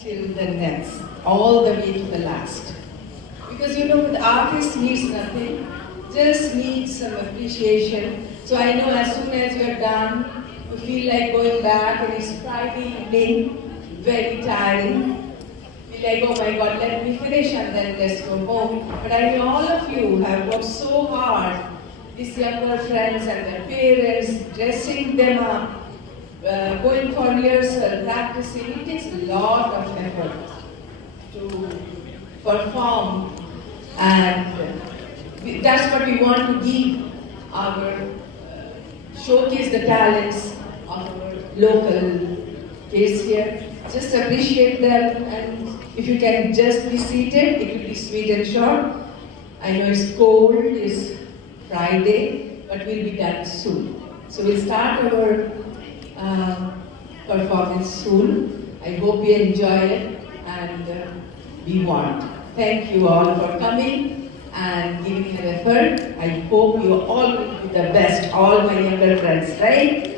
till the next, all the way to the last. Because you know, the artist needs nothing, just needs some appreciation. So I know as soon as you're done, you feel like going back and it's Friday evening, very tiring. Be like, oh my God, let me finish and then let's go home. But I know all of you have worked so hard, these younger friends and their parents, dressing them up, going for rehearsal, practicing. It takes a lot of effort to perform, and that's what we want to give our showcase the talents of our local kids here. Just appreciate them, and if you can just be seated, it will be sweet and short. I know it's cold, it's Friday, but we'll be done soon. So we'll start our performance soon. I hope you enjoy it and be warned. Thank you all for coming and giving your effort. I hope you all will be the best, all my younger friends, right?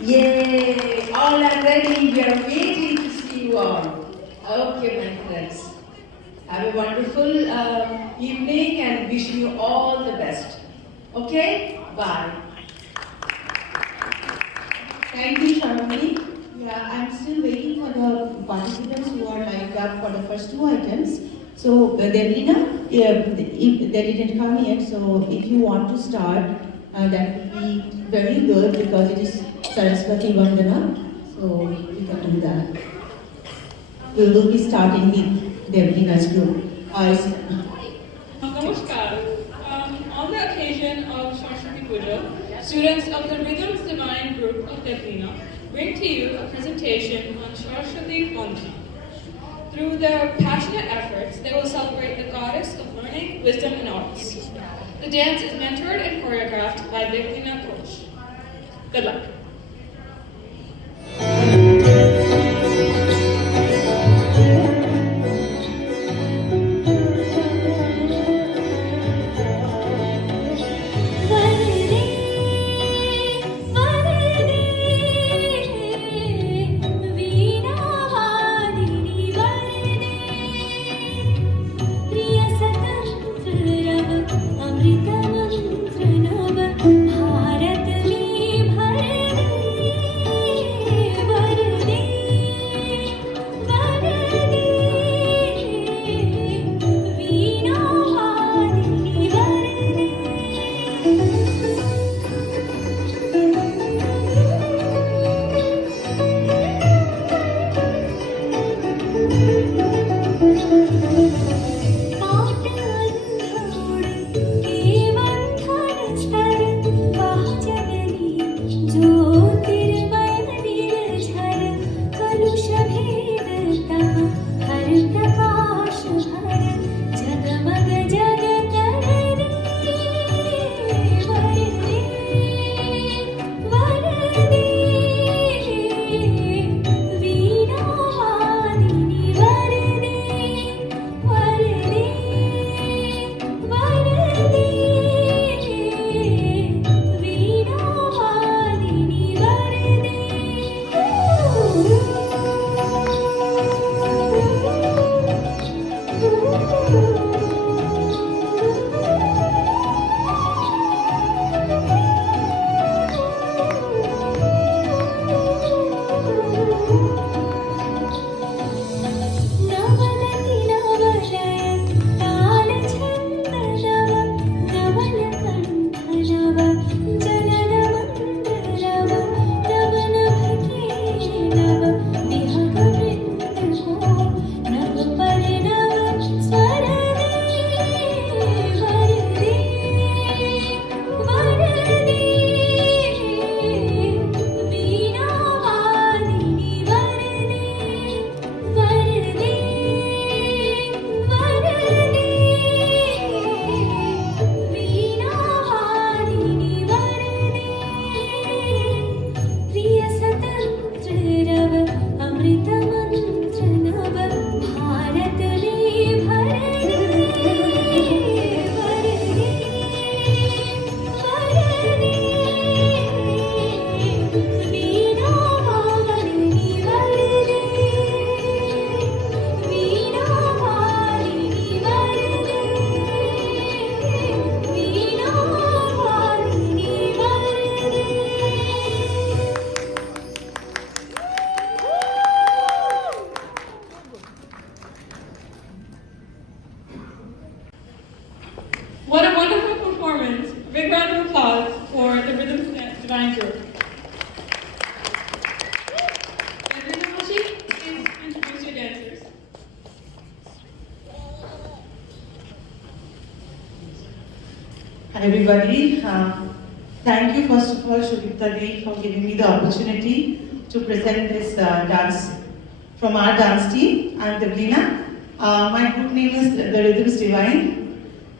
Yay! All are ready. We are waiting to see you all. Okay, my friends. Have a wonderful evening and wishing you all the best. Okay? Bye. Thank you, Sharmini. Yeah, I'm still waiting for the participants who are lined up for the first two items. So, Devlina, they didn't come yet, so if you want to start, that would be very good because it is Saraswati Vandana, so we can do that. We will be starting with Devlina's group. Namaskar. On the occasion of Saraswati Puja, students of the Rhythms Divine group of Devlina bring to you a presentation on Saraswati Vandana. Through their passionate efforts, they will celebrate the goddess of learning, wisdom, and arts. The dance is mentored and choreographed by Devlina Ghosh. Good luck. अमृत मंत्र नव भारत में भर Divine Group. Edwina Mashi, please introduce your dancers. Hi everybody. Thank you first of all Shubhita Di for giving me the opportunity to present this dance from our dance team. I'm Devlina. My group name is The Rhythms Divine.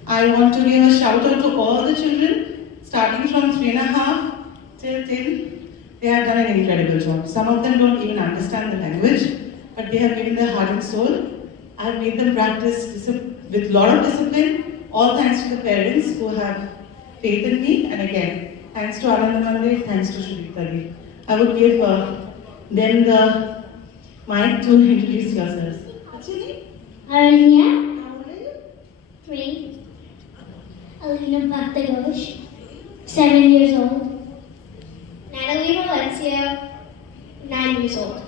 I want to give a shout out to all the children starting from 3.5 till 10. They have done an incredible job. Some of them don't even understand the language, but they have given their heart and soul. I have made them practice with a lot of discipline. All thanks to the parents who have faith in me, and again, thanks to Anand Mandir, thanks to Shubhita Di. I would give them the mic to introduce yourselves. What's your name? Aranya, How old are you? 3. Alina Bhaktaghosh, 7 years old. Natalie Valencia, 9 years old.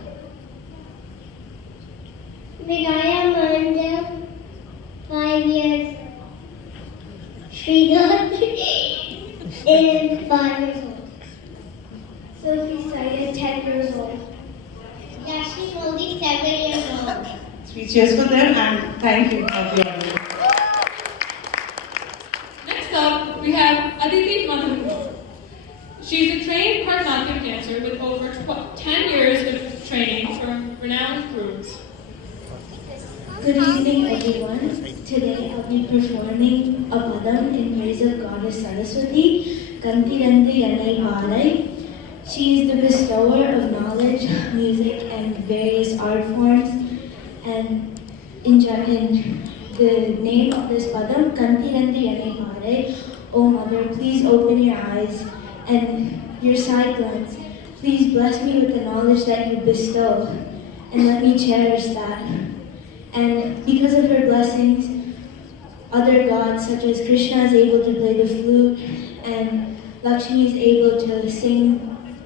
Vigaya Mandel, 5 years. Sridhar is 5 years old. Sophie Syed, 10 years old. Yashni Modi, 7 years old. 3 cheers for them, and thank you for the audience. Next up, we have Aditi Madhu. She's a trained Bharatanatyam dancer with over 10 years of training from renowned groups. Good evening, everyone. Today I'll be performing a padam in praise of Goddess Saraswati, Kantirandri Yanai Malai. She is the bestower of knowledge, music, and various art forms. And in the name of this padam, Kantirandri Yanai Malai, O Mother, please open your eyes and your side glance. Please bless me with the knowledge that you bestow, and let me cherish that. And because of her blessings, other gods such as Krishna is able to play the flute, and Lakshmi is able to sing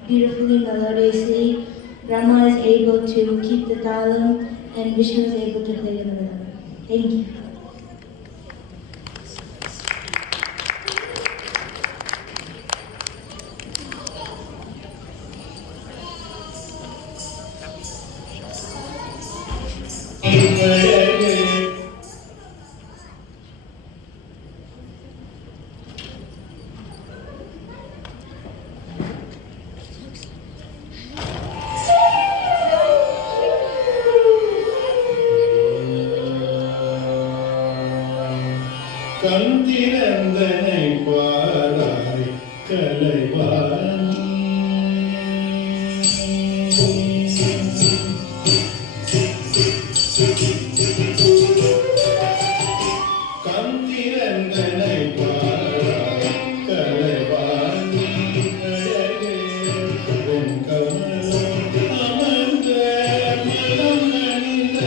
beautifully, melodiously, Brahma is able to keep the talam, and Vishnu is able to play the mridangam. Thank you. கந்திரந்தனை பாராய் கலைவாணி கந்திரந்தனை பாராய் கலைவாணி அழகே உன் கமலம் அமர்ந்த மலம் அணிந்த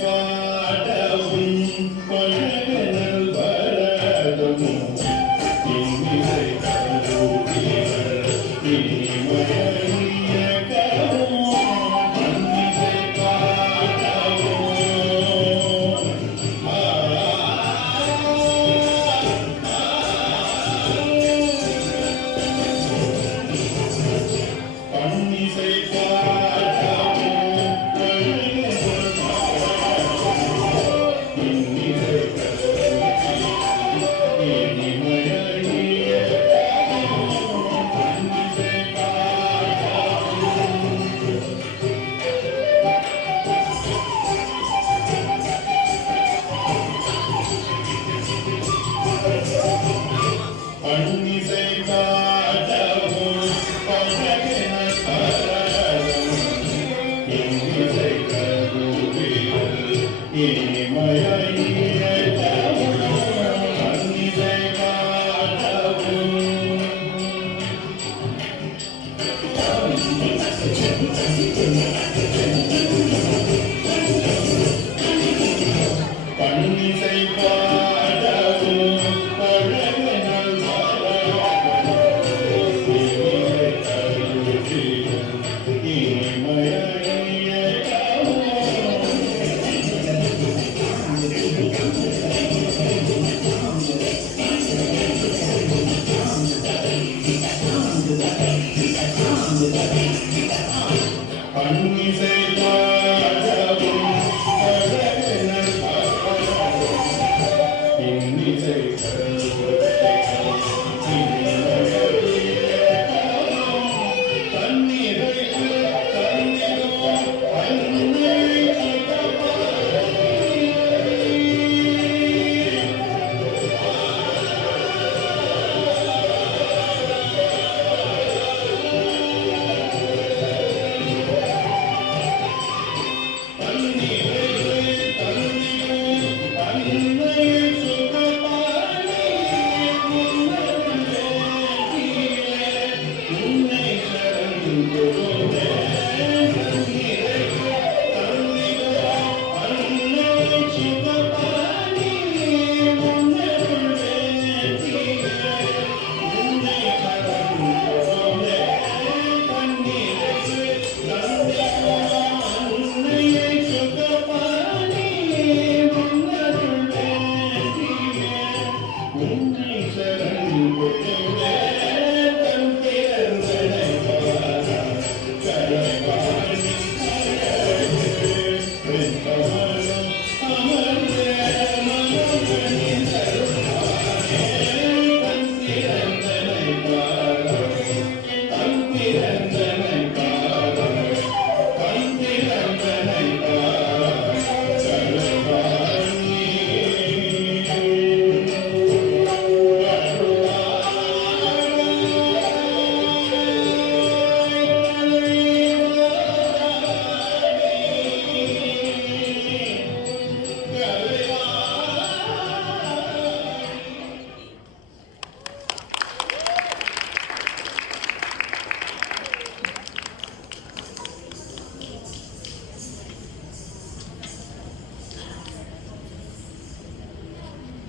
பாடவும் பழகனல் வரதும் இன்னிசை கருவியர் இனிமைய கரும் இன்னிசை பாடவும் பன்னிசை பாடவும் இன்னிசை இனிமைய பன்னிசை பன்னிசை பாடவும் பழகின பரவும் இன்னிசை கருவியல் இனிமைய பன்னிசை பாடவும் பன்னிசை பாடவும் பழகினல் இன்னிசை கருவியல் இனிமைய பன்னிசை பாடவும் பழகினல் இன்னிசை கருவியல் இனிமைய தன்னிறைக்கு தன்னிலும் அன்னை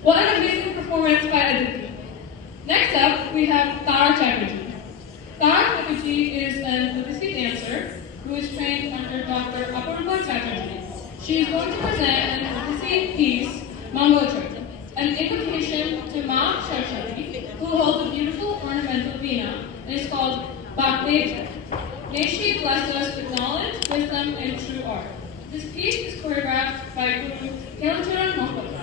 What an amazing performance by Aditi. Next up, we have Tara Chatterjee. Tara Chatterjee is an Odissi dancer who is trained under Dr. Apurva Chatterjee. She is going to present an Odissi piece, Mangalachari, an invocation to Ma Saraswati, who holds a beautiful ornamental veena and is called Bhakti. May she bless us with knowledge, wisdom, and true art. This piece is choreographed by Guru Kelancharan Mohapatra.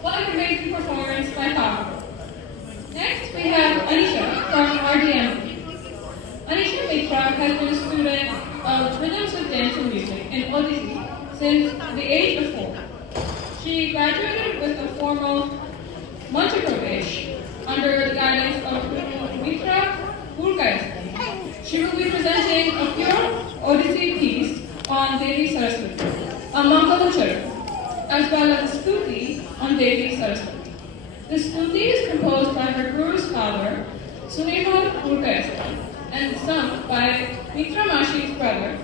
What an amazing performance by Pablo. Next, we have Anisha from RDM. Anisha Mitra has been a student of rhythms of dance and music in Odyssey since the age of 4. She graduated with a formal Mantra Pradesh under the guidance of Guru Mitra Purkayastha. She will be presenting a pure Odyssey piece on Devi Saraswati, a Mangalam Charan, as well as a stuti on Devi Saraswati. The stuti is composed by her guru's father, Sunima Purkayastha, and sung by Mitra Mashi's brother,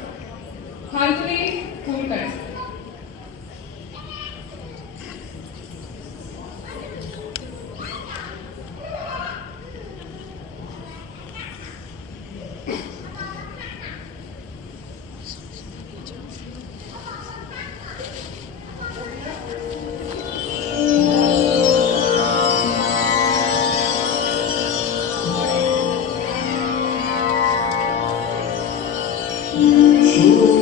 Bharguni Purkayastha. Shuru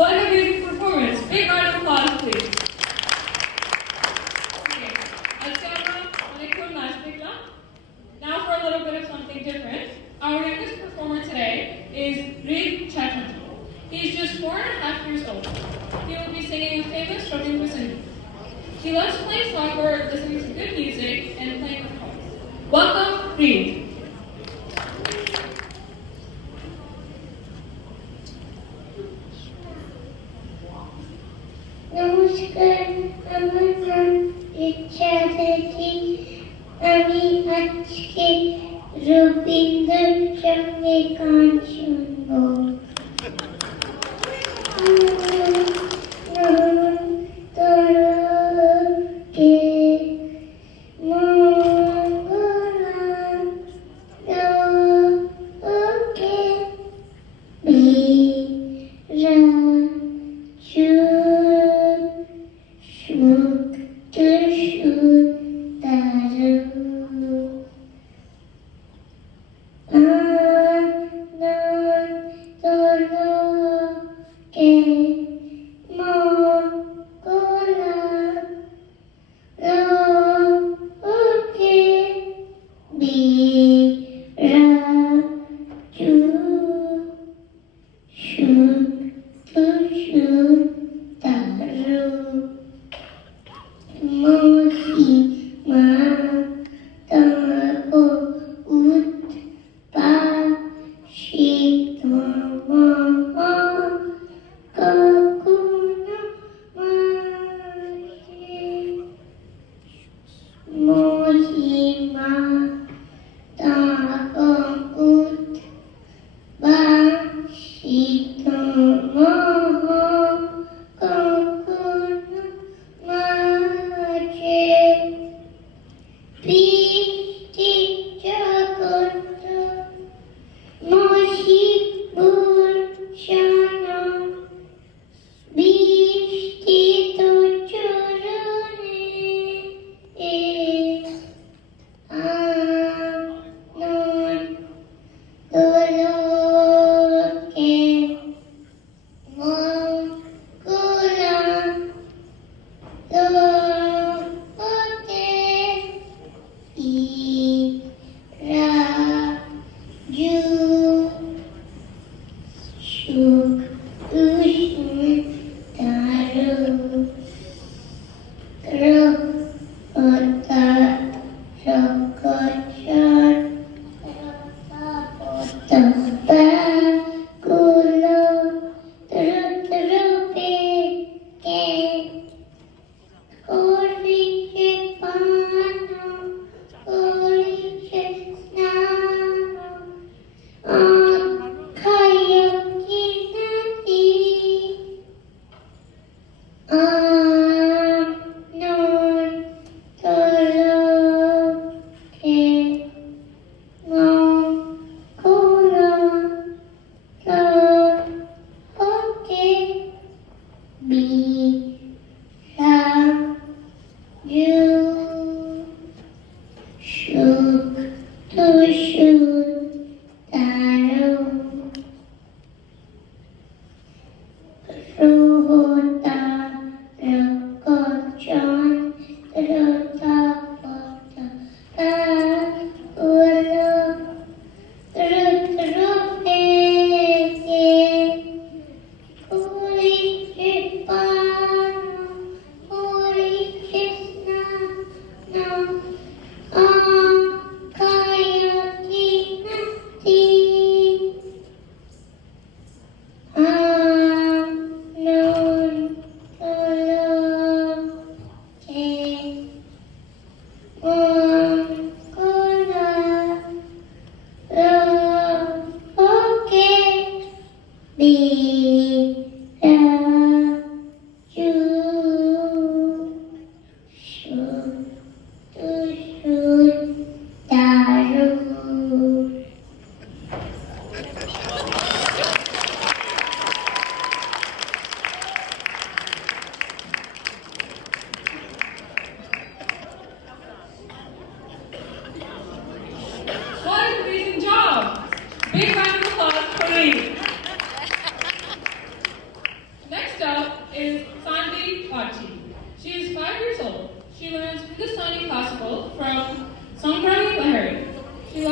What a beautiful performance. Big round of applause, please. Okay, now for a little bit of something different. Our youngest performer today is Reed Chachan. He is just 4.5 years old. He will be singing a famous Robin Williams. He loves playing soccer, listening to good music, and playing with toys. Welcome, Reed. নমস্কার, আমার নাম রিচা চ্যাটার্জি। আমি আজকে রবীন্দ্র সঙ্গে গান শুনবো। তোরকে মঙ্গলম তোকে বিরাজু সুতারু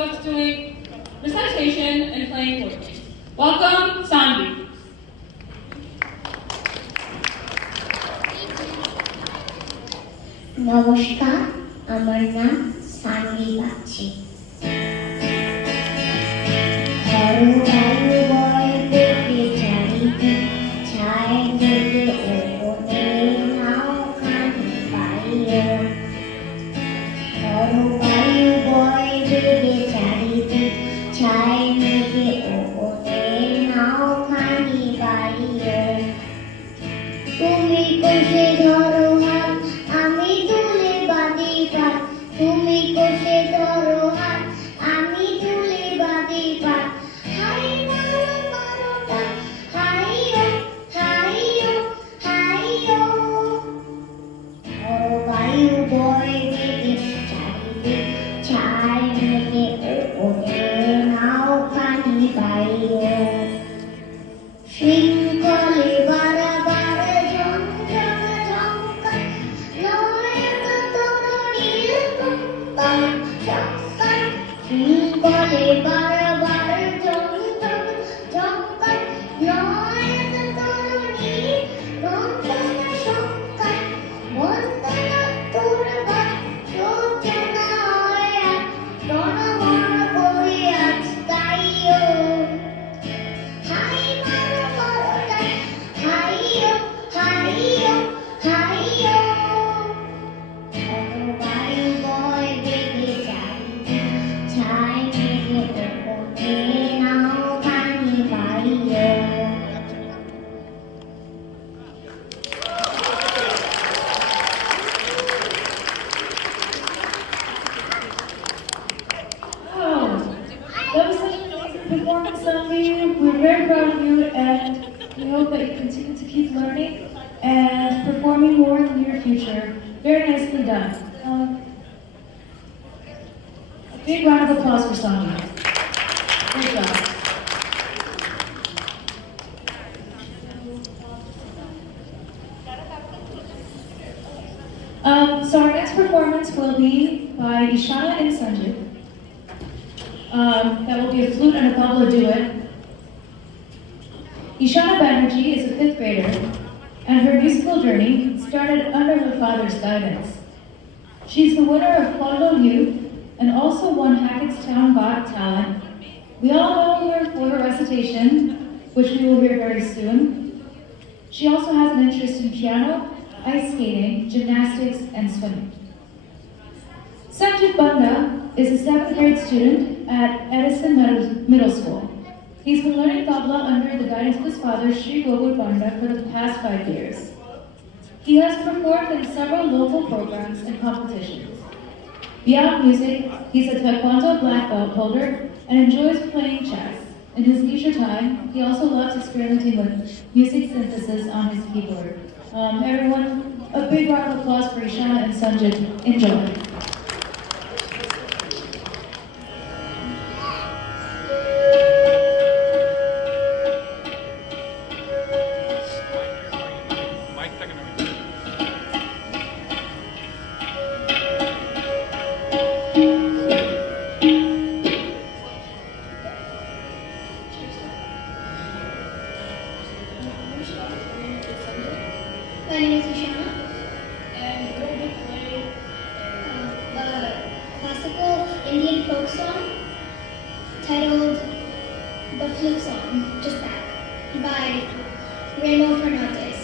loves doing recitation and playing board games. Welcome, Sanvi. নমস্কার, আমার নাম সানভি বাগচি। ঝড়ো বায়ু বয় পেটে চারিদিক, ছায় জেগে ওপরে নাওখানি বাইরে। ঝড়ো বায়ু বয় পেটে চারিদিক, ছায় জেগে ওপরে নাওখানি বাইরে। তুমি কোষে ধরো হাত, আমি তুলে বাঁধি পাত। তুমি কোষে ধরো হাত, আমি তুলে বাঁধি পাত। হাই মারো মারোটা, হাইয়ো হাইয়ো হাইয়ো। ঝড়ো বায়ু বয় বেগে চারিদিক, ছায় মেঘে ওপরে নাওখানি বাইরে। শৃঙ্খলে বারাবার ঝংঝং ঝংকার, নয়ন তরুণীর কুন্তল ঝংকার। শৃঙ্খলে বারাবার ঝংঝং ঝংকার, নয়ন তরুণীর কুন্তল ঝংকার। বন্দনা তোর গান, সূচনা হয় আজ, প্রণমন করি আজ তাইও। হাই মারো মারোটা, হাইয়ো হাইয়ো হাইয়ো। ঝড়ো বায়ু বয় বেগে চারিদিক, ছায় মেঘে ওপরে নাওখানি বাইরে। Wow, that was such an amazing performance, Sanvi. We're very proud of you, and we hope that you continue to keep learning and performing more in the near future. Very nicely done. A big round of applause for Sanvi. Great job. So our next performance will be by Ishana and Sanjay. That will be a flute and a tabla duet. Ishana Banerjee is a 5th grader, and her musical journey started under her father's guidance. She's the winner of Clonlo Youth and also won Hackett's Town Got Talent. We all know her for her recitation, which we will hear very soon. She also has an interest in piano, ice skating, gymnastics, and swimming. Sanjit Banda is a 7th grade student at Edison Middle School. He's been learning tabla under the guidance of his father, Sri Gokul Banda, for the past 5 years. He has performed in several local programs and competitions. Beyond music, he's a Taekwondo black belt holder and enjoys playing chess. In his leisure time, he also loves experimenting with music synthesis on his keyboard. Everyone, a big round of applause for Ishana and Sanjit. Enjoy. My name is Ishana, and we're going to play the classical Indian folk song titled The Flute Song, just that, by Remo Fernandez.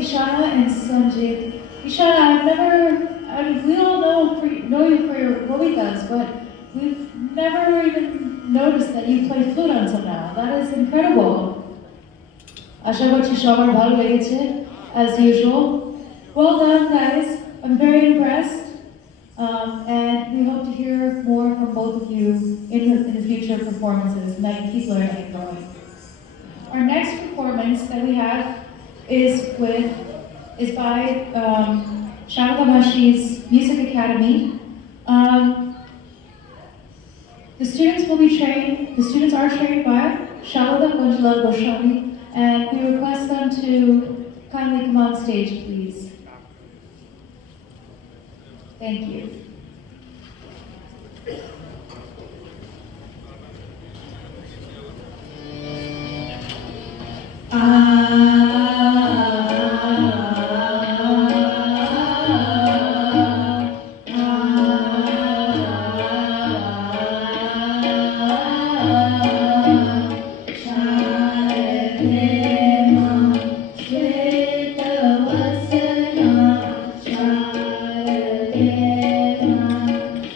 Ishana and Sanjit. Ishana, we all know you for your Lovitas, but we've never even noticed that you play flute until now. That is incredible. আশা করছি সবার ভালো লেগেছে, as usual. Well done, guys. I'm very impressed. And we hope to hear more from both of you in the future performances. Keep learning and growing. Our next performance that we have is by Sharada Mashi's Music Academy. The students are trained by Sharada Kunjala Goswami, and we request them to kindly come on stage, please. Thank you.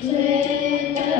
Shweta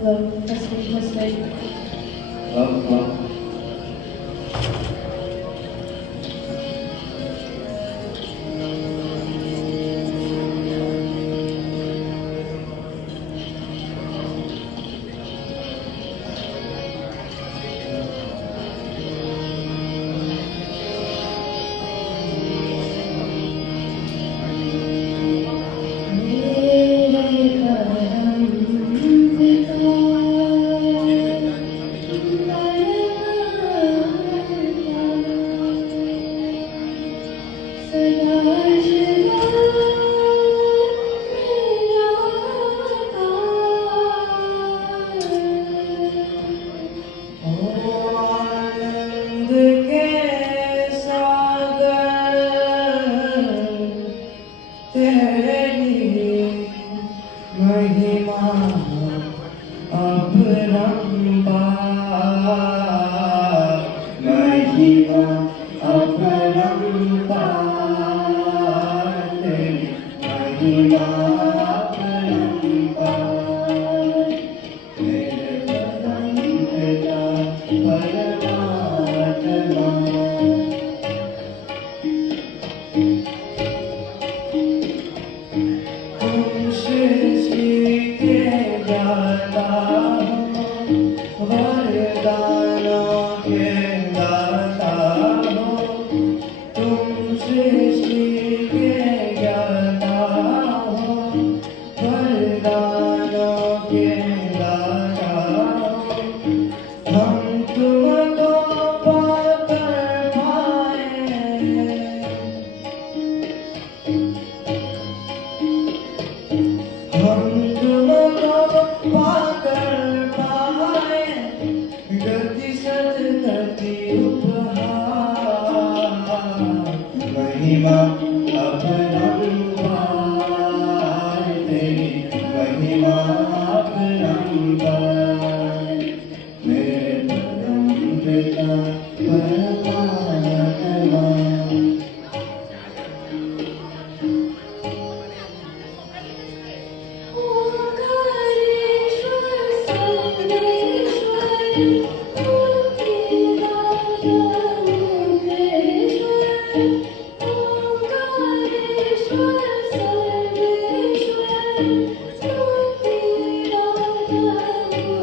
Hello, testing. आनंद के सागर तेरी महिमा अपरंपार, महिमा अपरंपार, तेरी महिमा अपरंपार, मेरे पदम पिता परमात्मा। हम सृष्टि के दाता हो, वरदानों के दाता हो, तुम सृष्टि के ज्ञाता हो, वरदानों के दाता हो। हम तुमको पाकर पाए, हम तुमको पाकर पाए, गति सदगति उपहार, महिमा अपरंपार, तेरी महिमा अपरंपार, मेरे परम पिता परमात्मा। Thank you.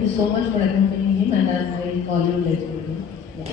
Thank you so much for accompanying him, and I'll call you later. Yeah.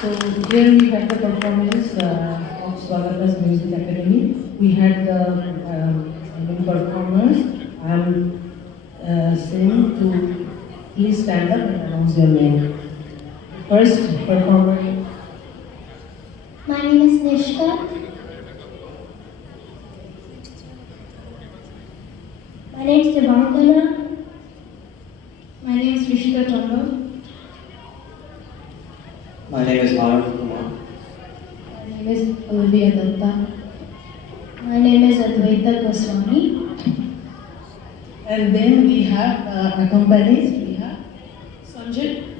So here we had the performance of Swagata's Music Academy. We had the main performers. I am saying to please stand up and announce your name. First performer. My name is Nishka. My name is Devankana. My name is Rishika Tondo. My name is Bharat Kumar. My name is Olivia Datta. My name is Advaita Goswami. And then we have accompanies. We have Sanjit.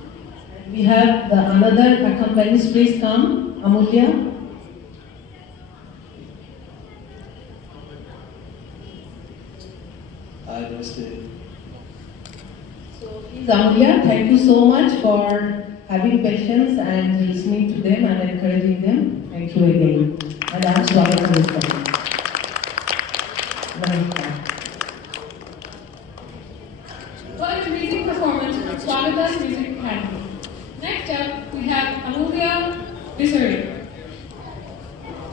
We have the another accompanies. Please come, Amulya. Namaste. So please, Amulya, thank you so much for having patience and listening to them and encouraging them. Thank you again. And I'm Swagata Goswami. Namaskar. What an amazing performance from Swagata's Music Academy. Next up, we have Amulya Visari.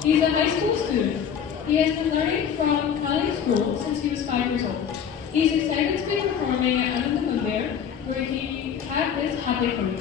He's a high school student. He has been learning from Kali School since he was 5 years old. He's excited to be performing at Ananda Mandir, where he had his Happy Kali.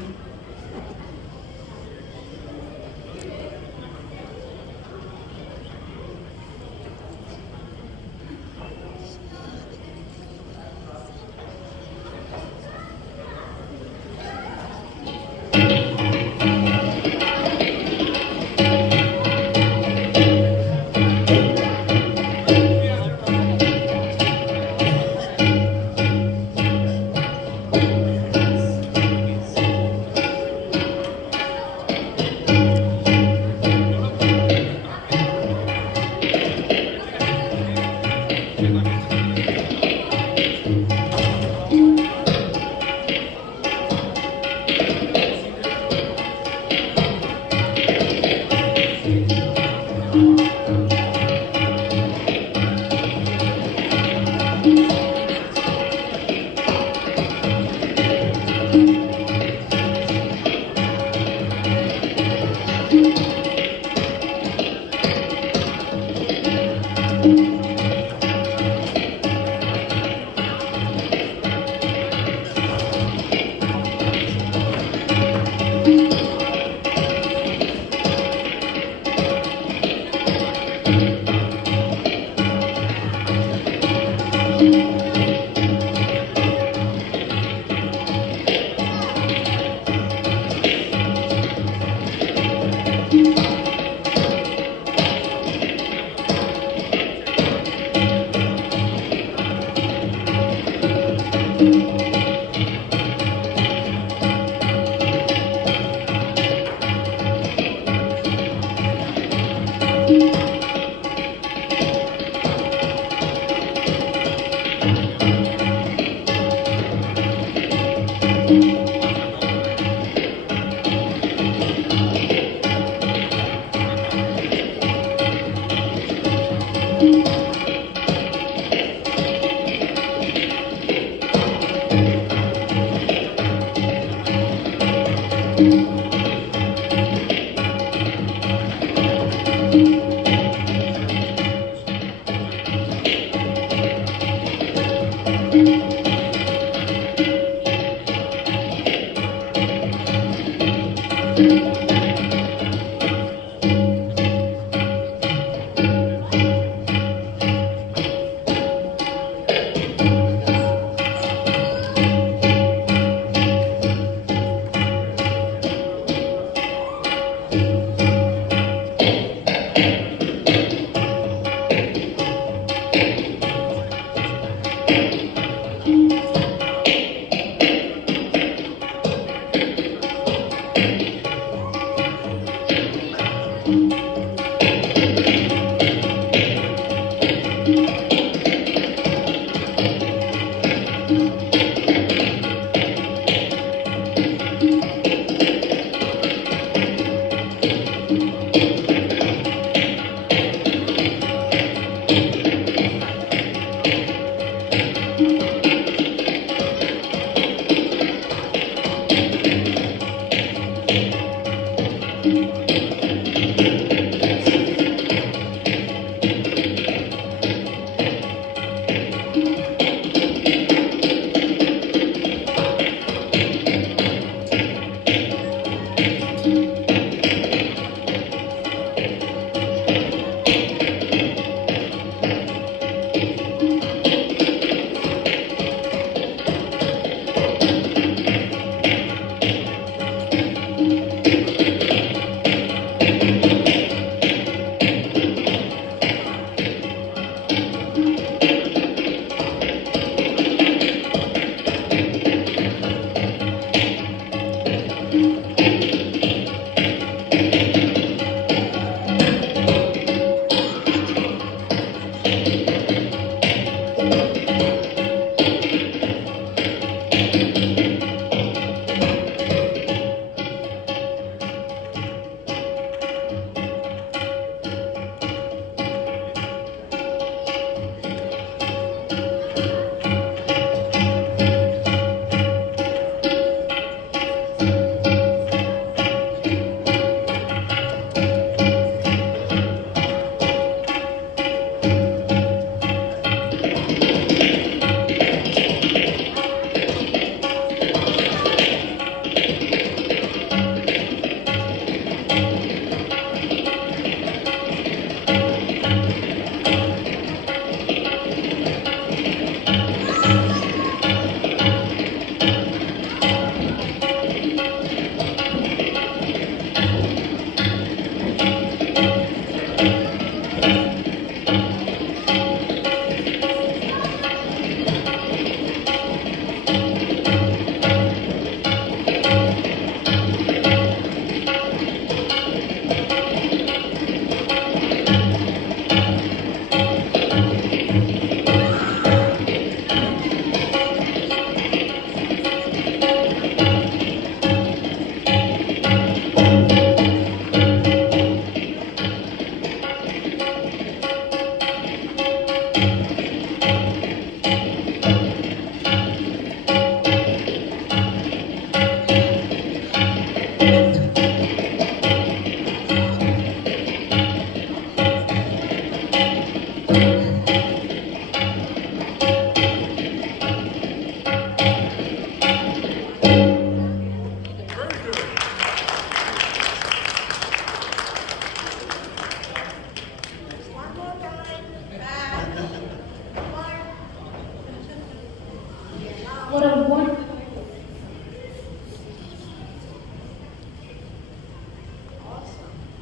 what a one.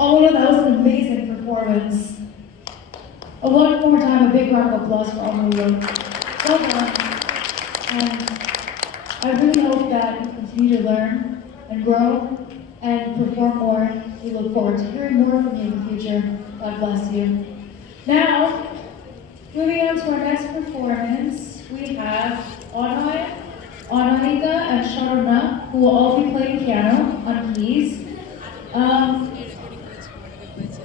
Oh no, that was an amazing performance. One more time, a big round of applause for Amelia. Well done. And I really hope that you continue to learn and grow and perform more. We look forward to hearing more from you in the future. God bless you. Now, moving on to our next performance, we have Anoy, Anaita, and Sharona, who will all be playing piano on keys.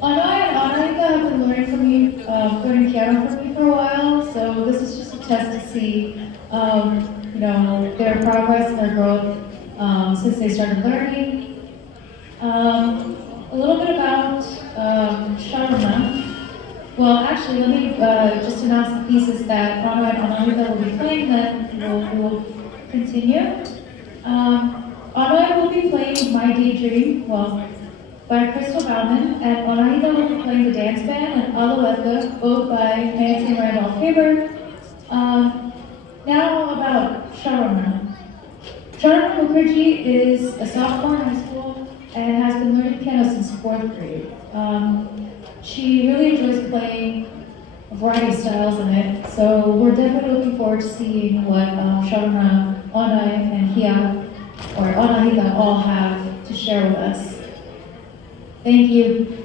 Anoy and Anaita have been learning from me, learning piano from me for a while, so this is just a test to see, their progress and their growth since they started learning. A little bit about Sharona. Well, actually, let me just announce the pieces that Anoy and Anaita will be playing, then we'll continue. Anoy will be playing My Daydream, by Crystal Bauman, and Anaita will be playing the dance band and Alouette, both by Nancy and Randolph Haber. Now about Sharona. Sharona Mukherjee is a sophomore in high school and has been learning piano since 4th grade. She really enjoys playing a variety of styles in it, so we're definitely looking forward to seeing what Sharona, Anay, and Hia, or Anaita all have to share with us. Thank you.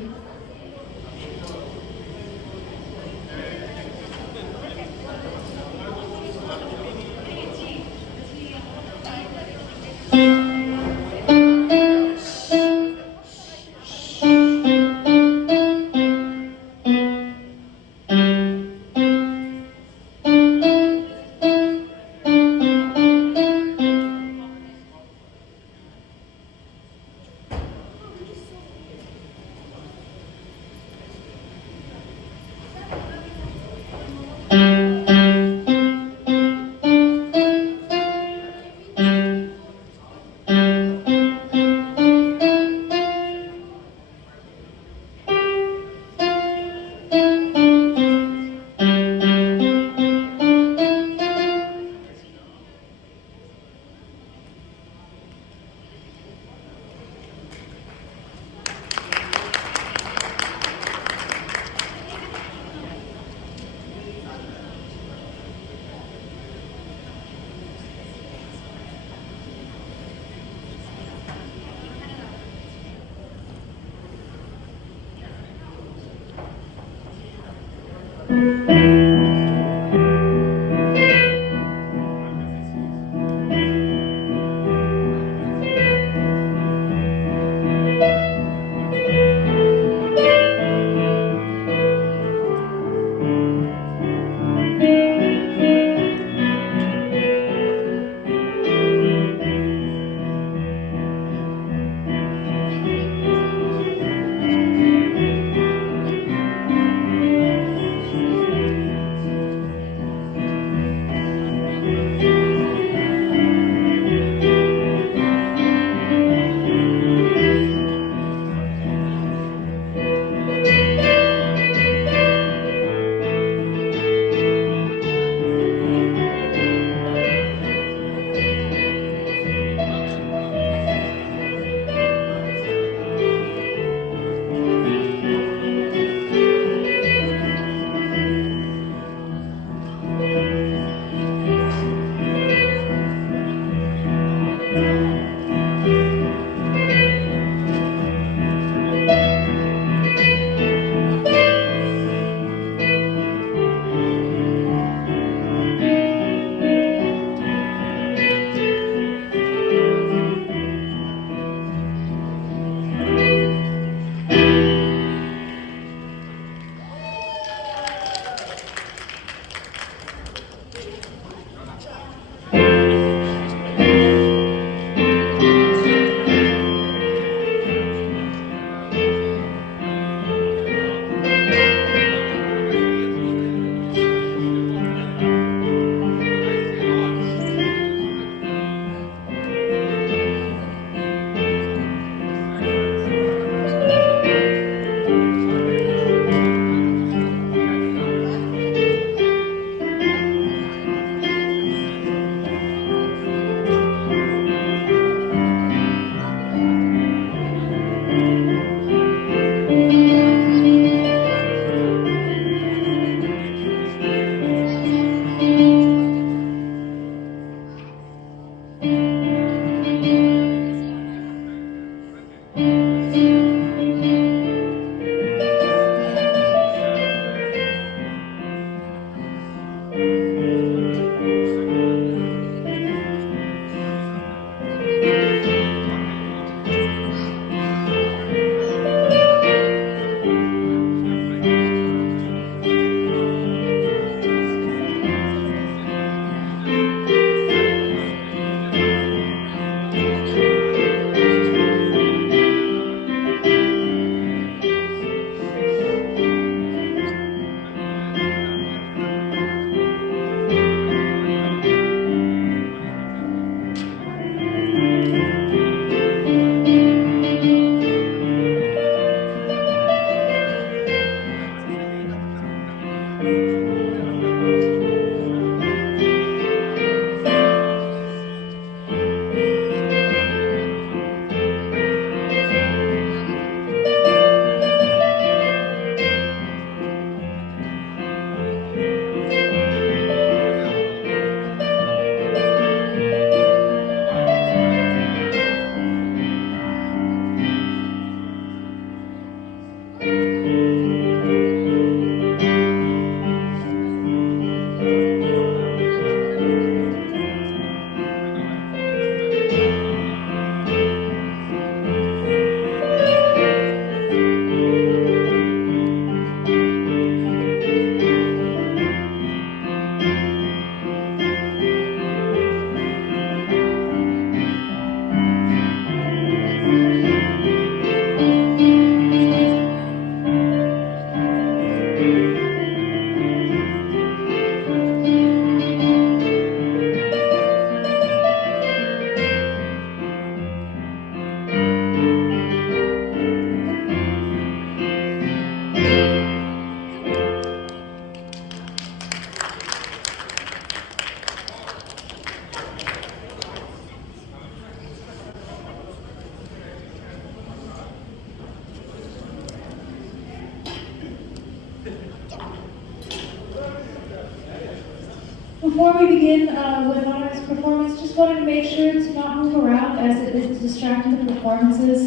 Before we begin with Honor's performance, just wanted to make sure to not move around as it is distracting the performances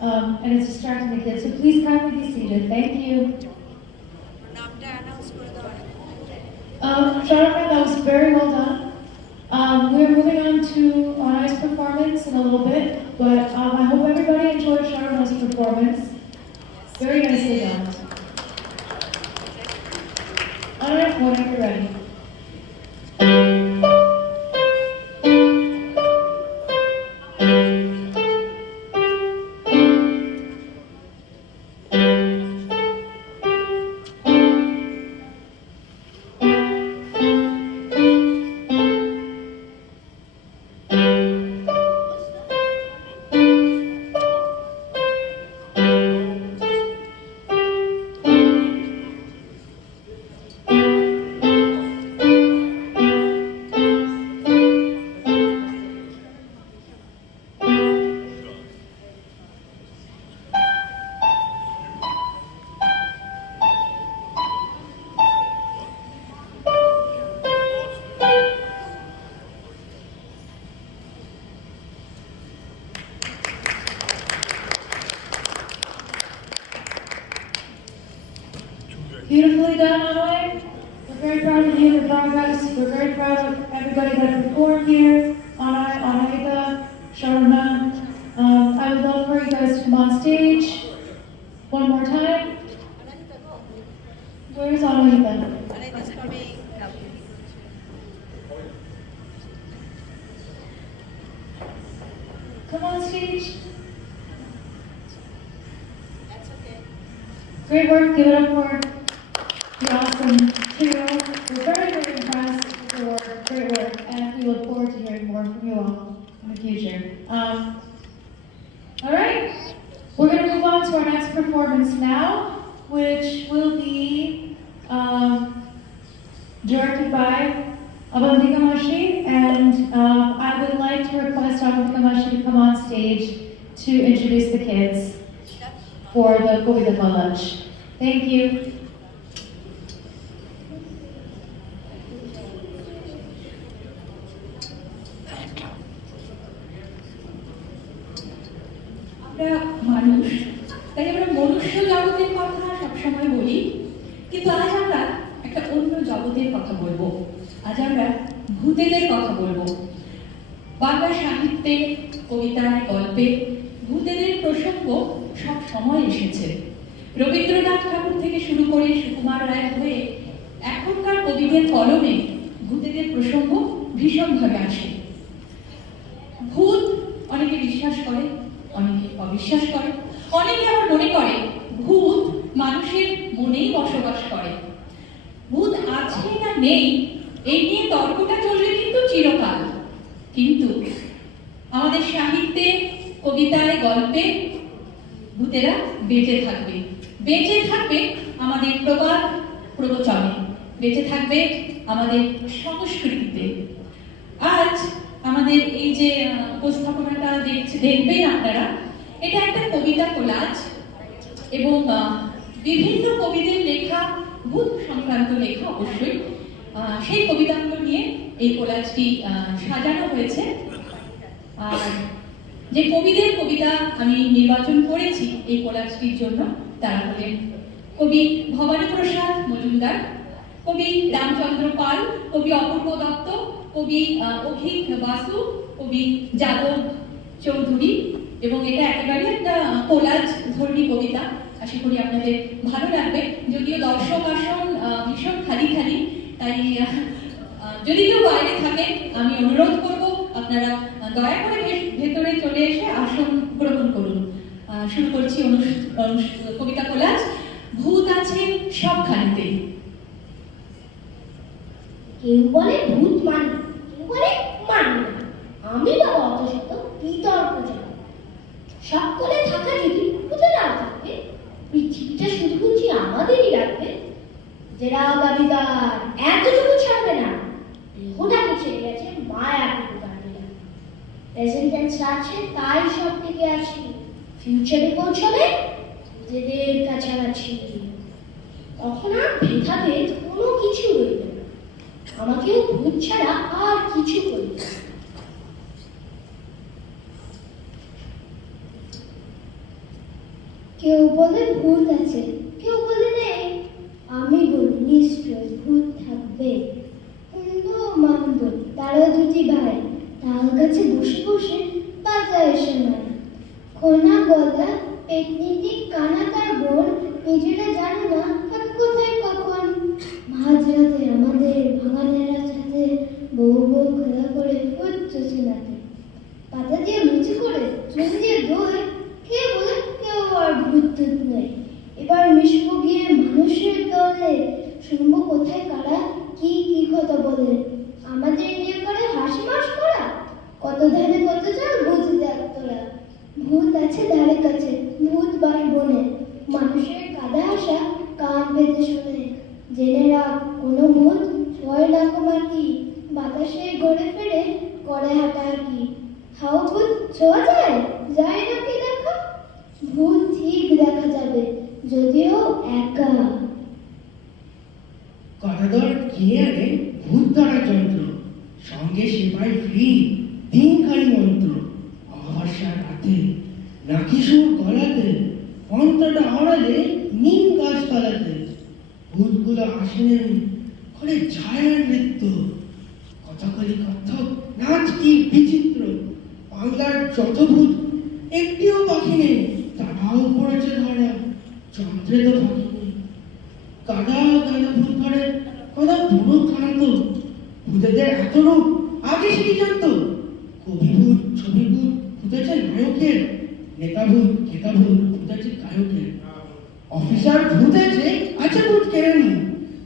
and it's distracting the kids. So please kindly be seated. Thank you. Jonathan, that was very well done. We're moving on to Honor's performance in a little bit, but I hope everybody enjoyed Sharon's performance. Very nicely done. Honor, whenever you're ready. Beautifully done, Anoy. We're very proud of you, the progress. We're very proud of everybody that performed here. Anai, Anaita, Sharma. I would love for you guys to come on stage one more time. Where's Anaita? Anaita's coming. Come on stage. That's okay. Great work. Give it up for the awesome trio. We're very, very impressed with your work. Great work. And we look forward to hearing more from you all in the future. All right. We're going to move on to our next performance now, which will be directed by Avantika Mashi, and I would like to request Avantika Mashi to come on stage to introduce the kids for the Kovita lunch. Thank you. আমরা মানুষ, তাই আমরা মনুষ্য জগতের কথা সবসময় বলি, কিন্তু আজ আমরা একটা অন্য জগতের কথা বলবো। আজ আমরা ভূতেদের কথা বলবো। বাংলা সাহিত্যে, কবিতায়, গল্পে ভূতেদের প্রসঙ্গ সব সময় এসেছে। রবীন্দ্রনাথ ঠাকুর থেকে শুরু করে সুকুমার রায় হয়ে এখনকার কবিদের কলমে ভূতেদের প্রসঙ্গ ভীষণভাবে আসে। ভূত অনেকে বিশ্বাস করে, অনেকে অবিশ্বাস করে, অনেকে আবার মনে করে ভূত মানুষের মনেই বসবাস করে। ভূত আছে না নেই এই নিয়ে তর্কটা চলবে কিন্তু চিরকাল। কিন্তু আমাদের সাহিত্যে, কবিতায়, গল্পে ভূতেরা বেঁচে থাকবে, বেঁচে থাকবে আমাদের প্রবাদ প্রবচনে। বেঁচে থাকবে আমাদের সংস্কৃতিতে। আজ আমাদের এই যে উপস্থাপনাটা দেখবেন আপনারা, এটা একটা কবিতা কোলাজ এবং বিভিন্ন কবিদের লেখা, ভূত সংক্রান্ত লেখা অবশ্যই, সেই কবিতাগুলো নিয়ে এই কোলাজটি সাজানো হয়েছে। আর যে কবিদের কবিতা আমি নির্বাচন করেছি এই কোলাজটির জন্য তারা হলেন কবি ভবানী প্রসাদ মজুমদার, কবি রামচন্দ্র পাল, কবি অপূর্ব দত্ত, কবি অখিল বাসু, কবি যাদব চৌধুরী। এবং এটা একেবারে একটা কোলাজ ধর্মী কবিতা, আশা করি আপনাদের ভালো লাগবে। যদিও দর্শক আসন ভীষণ খালি খালি, তাই যদি কেউ বাইরে থাকে আমি অনুরোধ করব আপনারা দয়া করে ভেতরে চলে এসে আসন গ্রহণ করুন। শুরু করছি কবিতা কোলাজ, ভূত আছে সবখানেতে। কেউ বলে ভূত মানে, কেউ বলে মানে না। আমি বাবা অত শত বিতর্ক জানি। সকলে থাকা যদি ভূতে না থাকবে, পৃথিবীটা শুধু বুঝি আমাদেরই রাখবে। যারা দাবিদার এতটুকু ছাড়বে না, দেহটাকে ছেড়ে গেছে মায়াটুকু কাটবে না। প্রেজেন্ট টেন্স আছে তাই সব থেকে আছি, ফিউচারে পৌঁছাবে নিজেদের কাছাকাছি। তখন আর ভেদাভেদ কোনো কিছু রইবে না, আমাকেও ভূত ছাড়া আর কিছু করবে না। কেউ বলে ভূত আছে, কেউ বলে নেই। আমি বলি নিশ্চয় ভূত থাকবে। কিন্তু মানব তারা দুটি ভাই তাল গাছে বসে বসে বাজায় শোনায়। কোনা গলা পেটনিটি কানা তার বোন নিজেরা জানে না তাকে কোথায় কখন। মাঝরাতে আমাদের ভাঙানেরা সাথে বউ বউ খেলা করে উচ্চ শোনাতে, পাতা দিয়ে লুচি করে চুন দিয়ে দই, কে বলে কেউ আর ভূত টুত নেই। এবার মিশবো গিয়ে মানুষের দলে, শুনবো কোথায় কারা কি কি কথা বলে। আমাদের নিয়ে করে হাসি মাস করা, কত ধারে কত চাল বুঝে দেখ তোরা। ভূত আছে ধারে কাছে, ভূত বাস বনে, মানুষের কাদা আসা কান পেতে শোনে। জেনে রাখ কোনো ভূত ছয় লাখ মাটি, বাতাসে ঘরে ফেরে করে হাঁটাহাঁটি। হাও ভূত ছোঁয়া যায়, যায় না কি দেখা? ভূত ঠিক দেখা যাবে যদিও একা। কারাগার কিনে আনে ভূত ধরার যন্ত্র, সঙ্গে সেবাই ফ্রি, দিন খালি মন্ত্র। অমাবস্যার রাতে নাকি সুর গলাতে, অন্তটা হারালে নিম গাছ তলাতে। ভূতগুলো আসে নেমে করে ছায়ার নৃত্য, কথাকলি কত্থক নাচ কি বিচিত্র। বাংলার যত ভূত একটিও পাখি নেই, তারাও পড়েছে ধরা, যন্ত্রে তো পাখি নেই। কাদা কাদা ভূত ধরে কথা পুরো ক্লান্ত, ভূতেদের এত রূপ আগে সেটি জানতো। কবি ভূত, ছবি ভূত, ভূতেছে নায়কের, নেতা ভূত, খেতা ভূত, ভূতেছে গায়কের। অফিসার ভূতেছে আছে ভূত কেড়েনি,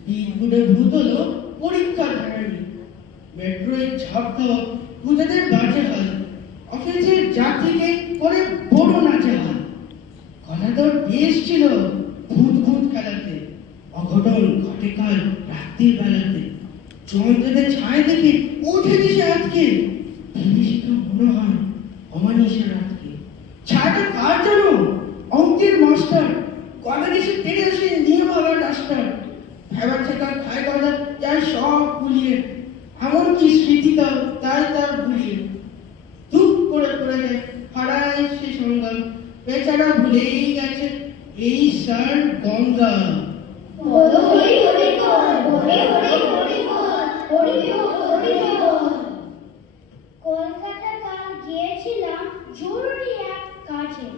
বিদ্যুটে ভূত হলো পরীক্ষা ধারানি। মেট্রোয় ঝাঁপ দেওয়া ভূতেদের বাজে হাল, অফিসের যাত্রীকে করে বড় নাচে হাল। গলাদর বেশ ছিল ভূত ভূত খেলাতে, অঘটন ঘটে কাল রাত্রির বেলাতে। যন্ত্রেদের ছায় দেখে উঠে দিশে আজকে, বিভীষিকা মনে হয় অমানিসের রাতকে। ছায়াটা কার জানো? অঙ্কের মাস্টার, গলা এসে পেরে আসে নিয়ে বলা ডাস্টার। ভেবা ঠেকা খায় গলা যায় সব গুলিয়ে, এমনকি স্মৃতিটা তাই তার ভুলিয়ে। দুঃখ করে পড়ে যায় হারায় সে সংগ্রাম, বেচারা ভুলেই গেছে এই স্যার গঙ্গা। বলো হরি হরি বল, হরি হরি হরি বল, হরি হরি বল। কলকাতা কাল গিয়েছিলাম জরুরি এক কাজে,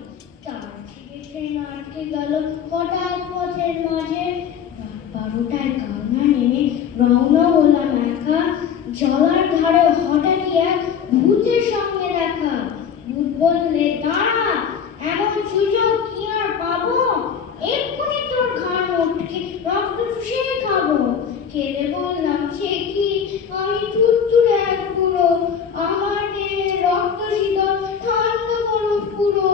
তার থেকে ট্রেন আটকে গেল হঠাৎ পথের মাঝে। 12টায় কালনা নেমে রওনা হলাম একা, জলার ধারে হঠাৎই এক ভূতের সঙ্গে দেখা। ভূত বললে দাঁড়া, এমন সুযোগ কি আর পাবো, এক্ষুনি তোর ঘাড় উঠকে রক্ত চুষে খাবো। খেলে বললাম সে কি, আমি তুত্তুরে এক পুরো, আমার দেহে রক্ত শীতল ঠান্ডা বরফ পুরো।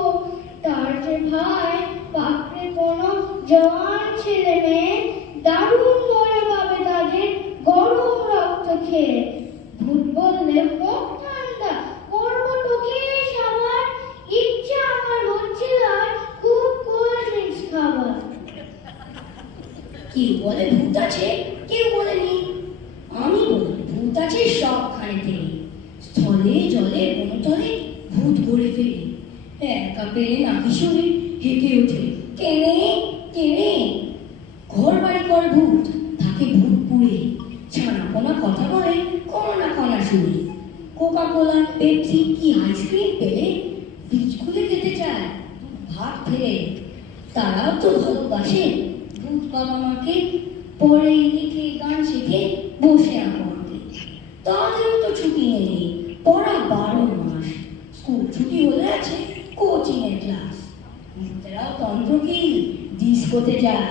তার যে ভাই পাকড়ে কোনো জওয়ান ছেলে মেয়ে, দারুণ মজা পাবে তাদের আছে কেউ বলেনি। আমি বলি ভূত আছে সবখানেতে, স্থলে জলে বনতলে ভূত ঘুরে ফিরে। একা পেলে নাকি শুনে হেঁকে ওঠে, কেনে কেনে। ঘর বাড়ি কর ভূত, থাকে ভূত পুড়ে, ছানাপোনা কথা বলে কণা কণা শুনে। কোকা কোলা পেপসি কি আইসক্রিম পেলে বীজ খুলে খেতে চায় ভাত ফেলে। তারাও তো ভালোবাসে ভূত বাবা মাকে, পড়ে লিখে গান শিখে বসে আমাকে। তাদেরও তো ছুটি নেই, পড়া 12 মাস। স্কুল ছুটি হলে আছে কোচিং এর ক্লাস। ভূতেরাও তন্ত্র কি ডিস্কোতে যায়,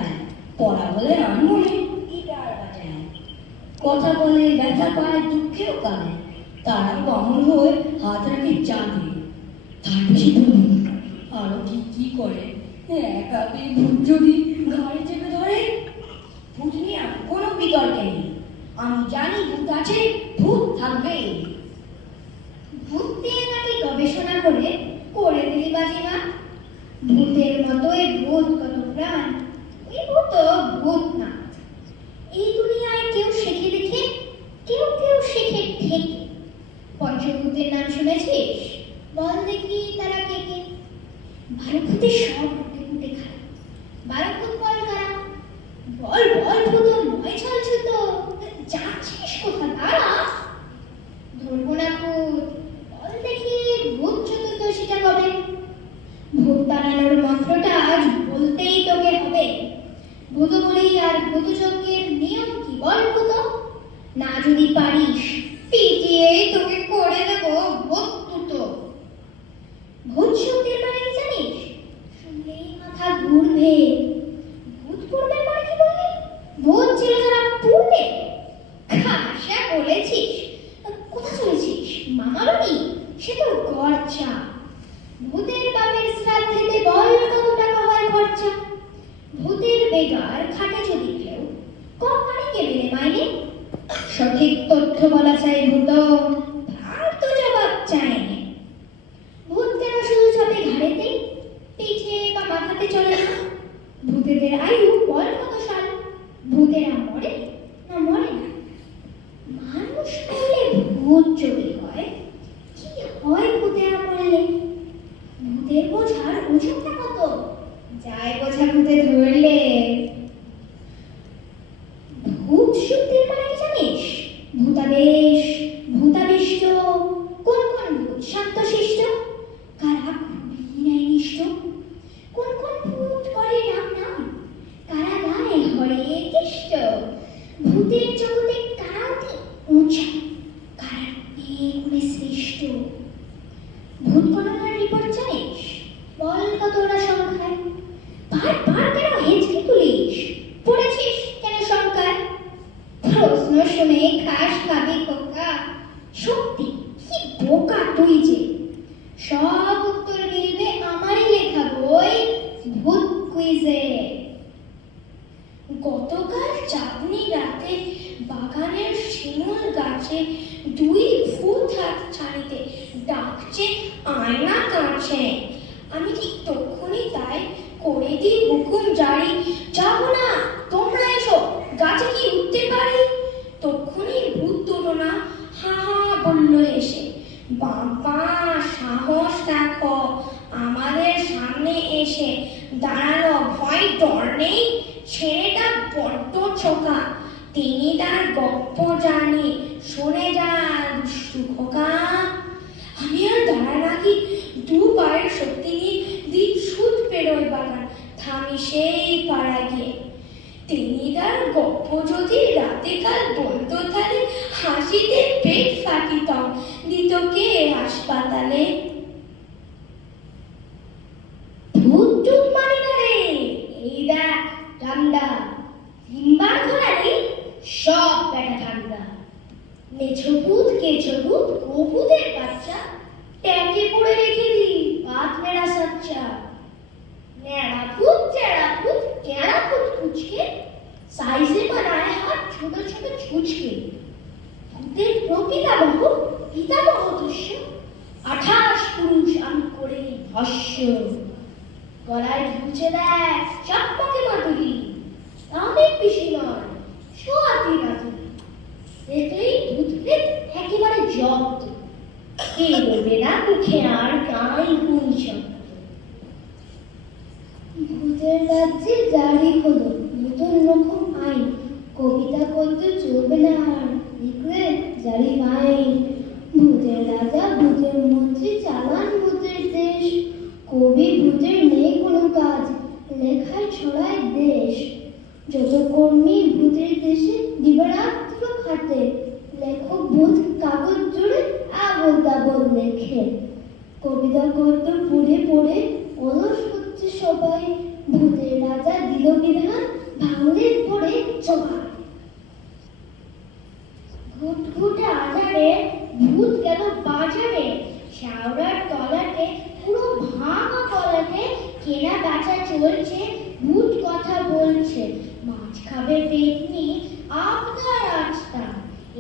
পড়া বলে আনমনে গিটার বাজায়। কথা বলে ব্যথা পায় দুঃখেও কাঁদে, তারা বামন হয়ে হাত রাখে চাঁদে। তার বেশি বলুন আরো কি কি করে। একাকে ভূত যদি ঘাড়ে চেপে ধরে, ভূত নিয়ে কোনো বিতর্কে নেই। আমি জানি ভূত আছে, ভূত থাকবে। ভূত দিয়ে নাকি গবেষণা করে করে দিলি বাজিমা। ভূতের মতোই ভূত কত প্রাণ, এই ভূত ভূত না। এই দুনিয়ায় কেউ শেখে দেখে, কেউ কেউ শেখে থেকে। পঞ্চভূতের নাম শুনেছিস? বল দেখি তারা কে কে। ভারতভূতের সব ফুটে ফুটে খায়। ভারতভূত বল কারা? বল বল ভূত নয় ছল ছুত, যাচ্ছিস কোথা দাঁড়া। ধরবো না ভূত, বল দেখি ভূত চতুর্দশীটা কবে। ভূত বানানোর মন্ত্রটা আজ বলতেই তোকে হবে। ভূত বলেই আর ভূত যজ্ঞের নিয়ম কি বল ভূত? না যদি পারিস পিটিয়েই তোকে করে দেবো ভূত। ভূত শব্দের মানে কি জানিস? শুনলেই মাথা ঘুরবে। ভূত পূর্বে মানে কি বললি? ভূত ছিল যারা পূর্বে। খাসা বলেছিস। কোথা চলেছিস? মামা বাড়ি? সে তো গরচা। ভূতের বাপের শ্রাদ্ধেতে বল কত টাকা হয় খরচা। ভূতের বেগার খাটে যদি কেউ, কম মানে কেবিনে মাইনে। সঠিক তথ্য বলা চাই ভূত, ফালতু জবাব চাই না। ভূত কেন শুধু চাপে ঘাড়েতে, পিঠে বা মাথাতে চলে না? ভূতেদের আয়ু বল কত সাল? ভূতেরা মরে না মরে না? মানুষ মরলে ভূত যদি হয়, কি হয় ভূতেরা মরলে? ভূতের বোঝার ওজনটা কত? যায় বোঝা ভূতে ধরলে। ভূত শব্দের মানে কি জানিস? ভূতাদেশ, ভূতাবিষ্ট। কোন কোন ভূত শান্তশিষ্ট, কারা খুবই ন্যায়নিষ্ঠ। কোন কোন ভূত করে রাম নাম, কারা গায়ে হরে কৃষ্ট। ভূতের জগতে কারা অতি উঁচা, কারা গুণে শ্রেষ্ঠ। ভূত গণনার রিপোর্ট জানিস? বল কত ওরা সংখ্যায়। বারবার কেন হেঁচকি তুলিস? পড়েছিস কেন সংখ্যায়? প্রশ্ন শুনে খাস খাবি খোকা। সত্যি কি বোকা তুই যে। সব উত্তর মিলবে আমারই লেখা বই ভূত কুইজে। গতকাল চাঁদনি রাতে বাগানের শিমুল গাছে 2 ভূত হাত ছাড়িতে ডাকছে আয়না কাছে। আমি ঠিক তখনই তাই করে দিই হুকুম জারি, যাবো না তোমরা এসো, গাছে কি উঠতে পারি। তখনই ভূত দুটো না হা হা বললো এসে, বাবা সাহস দেখো, আমাদের সামনে এসে দাঁড়ালো। ভয় ডর নেই, ছেলেটা বড্ড ছোকা, তিনি তার গপ্প জানি, শুনে যা দুষ্টু খোকা। আমি আর দাঁড়া নাকি, 2 পায়ের শক্তি নিয়ে দিন সুদ পেরোয় বাগান, থামি সেই পাড়া গিয়ে। তিনি তার গপ্প যদি রাতে কাল বলতো তাহলে হাসিতে পেট ফাটিতাম, দিত কে হাসপাতালে। ভূত টুত মানে না রে, এই দেখ ঠান্ডা, 3 বার ঘোরা নেই, সব বেটা ঠান্ডা। মেছো ভূত কেছো ভূত ও ভূতের বাচ্চা, ট্যাঙ্কে পড়ে রেখে দি পাত মেরা সচ্চা। ন্যাড়া ভূত টেরা ভূত কেড়া ভূত কুচকে, সাইজে বানায় হাত ছোট ছোট ছুচকে। ভূতের প্রপিতামহ পিতামহ দস্য, 28 পুরুষ আমি করে ভস্য। গলায় ঝুলছে দেখ চকমকে মাধুরী, তাদের পিসি নয়, মুখে আর গাই গুঞ্জন। ভূতের রাজ্যে জারি হলো নতুন রকম আইন, কবিতা করতে চলবে না আর, লিখলে জারি ফাইন। ভূতের রাজা ভূতের মন্ত্রী চালান ভূতের দেশ, কবি ভূতের নেই কোনো কাজ, লেখায় ছড়ায় দেশ। যত কর্মী ভূতের দেশে দিবারাত্র খাটে, লেখক ভূত কাগজ জুড়ে আবল তাবল লেখে। কবিতা করত পড়ে পড়ে অলস হচ্ছে সবাই, ভূতের রাজা দিল বিধান ভাঙলে পড়ে সবাই। ঘুটঘুটে আধারে ভূত গেল বাজারে, শাওরার তলাতে পুরো ভাঙা তলাতে কেনা বেচা চলছে, ভূত কথা বলছে। মাছ খাবে পেটনি আপনার আজটা,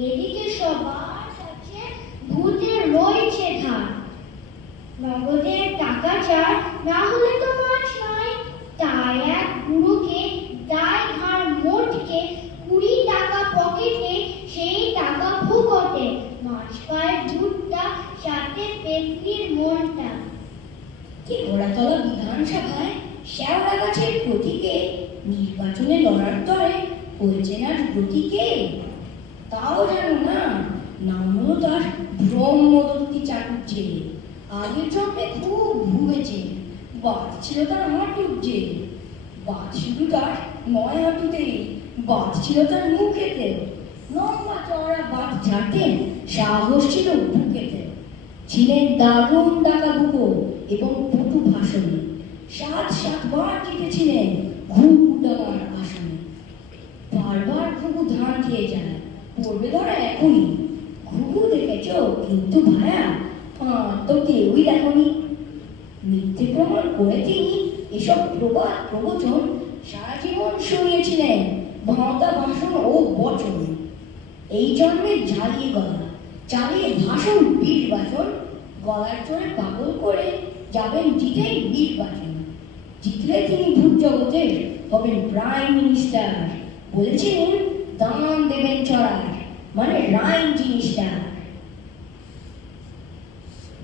এদিকে সবার কাছে ভূতের রয়েছে ধার। নগদের টাকা চায় না হলে তো মাছ নয়, তাই এক বুড়োকে দায় ঘাড় মোটকে 20 টাকা পকেটে, সেই টাকা ফুকটে। মাছ পায় ভূতটা, সাথে পেটনির মনটা। কেওড়াতলা বিধানসভায় শ্যাওড়া গাছের প্রতীকে নির্বাচনে লড়ার তরে হয়েছে না প্রতীকে। তাও জানো না, নাম হলো তার ব্রহ্মদত্তি চাটুর্যে। আগের জন্মে খুব ভুগেছে, বাদ ছিল তার হাঁটুর যে। বাদ শুধু তার নয় হাঁটুতে, বাদ ছিল তার মুখেতে। লম্বা চওড়া বাদ ঝাড়তেন, সাহস ছিল বুকেতে। ছিলেন দারুণ ডাকা বুকো এবং পটু ভাষণে, 7-7 জিতেছিলেন ঘুঘুডাঙার আসনে। বারবার ঘুঘু ধান খেয়ে যায়, পড়বে ধরা এখনই। ঘুঘু দেখেছ কিন্তু ভায়া, তো কেউই দেখনি। মিথ্যে প্রমাণ করে তিনি এসব প্রবাদ প্রবচন সারা জীবন শুনিয়েছিলেন, ভাঁতা ভাষণ ও বচন। এই জন্মে ঝালিয়ে গলা, চালিয়ে ভাষণ নির্বাচন, গলার জোরে পাগল করে যাবেন জিতেই নির্বাচন। জিতলে তিনি ভূত জগতের হবেন প্রাইম মিনিস্টার, বলেছিলেন দাম দেবেন চড়ার, মানে রাইম জিনিসটা।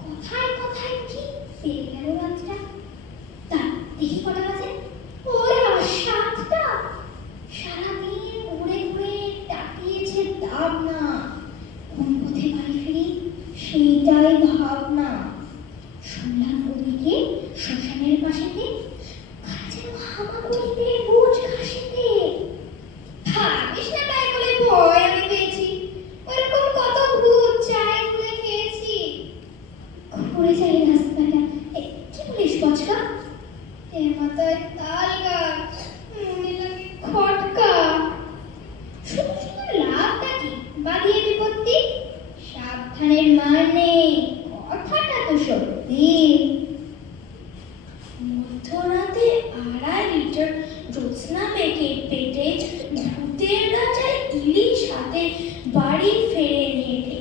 কোথায় কোথায় কি পেয়ে গেল রাতটা, তা দেখি কটা বাজে। ওই 7টা। সারাদিন ঘুরে ঘুরে কাটিয়েছে দাবনা, কোন পথে বাড়ি ফিরি সেইটাই ভাবনা। শুনলাম ওদিকে শ্মশানের পাশেতে কাছে হামাগুড়িতে রোজ ঘাসেতে। ভাবিস না তাই বলে ভয় আমি পেয়েছি, ওইরকম কত ভূত চায় খুলে খেয়েছি। ঘুরে যাই রাস্তাটা, কি বলিস বচকা? এ মাথায় তাল গাছ, মনে লাগে খটকা। শুধু শুধু লাভটা কি, বাঁধিয়ে বিপত্তি। সাবধানের মান নেই, কথাটা তো সত্যি। মধ্যরাতে 2.5 লিটার জ্যোৎস্না পেটে পেটে ভূতের রাজায় ইলিশ হাতে বাড়ি ফেরেন হেঁটে।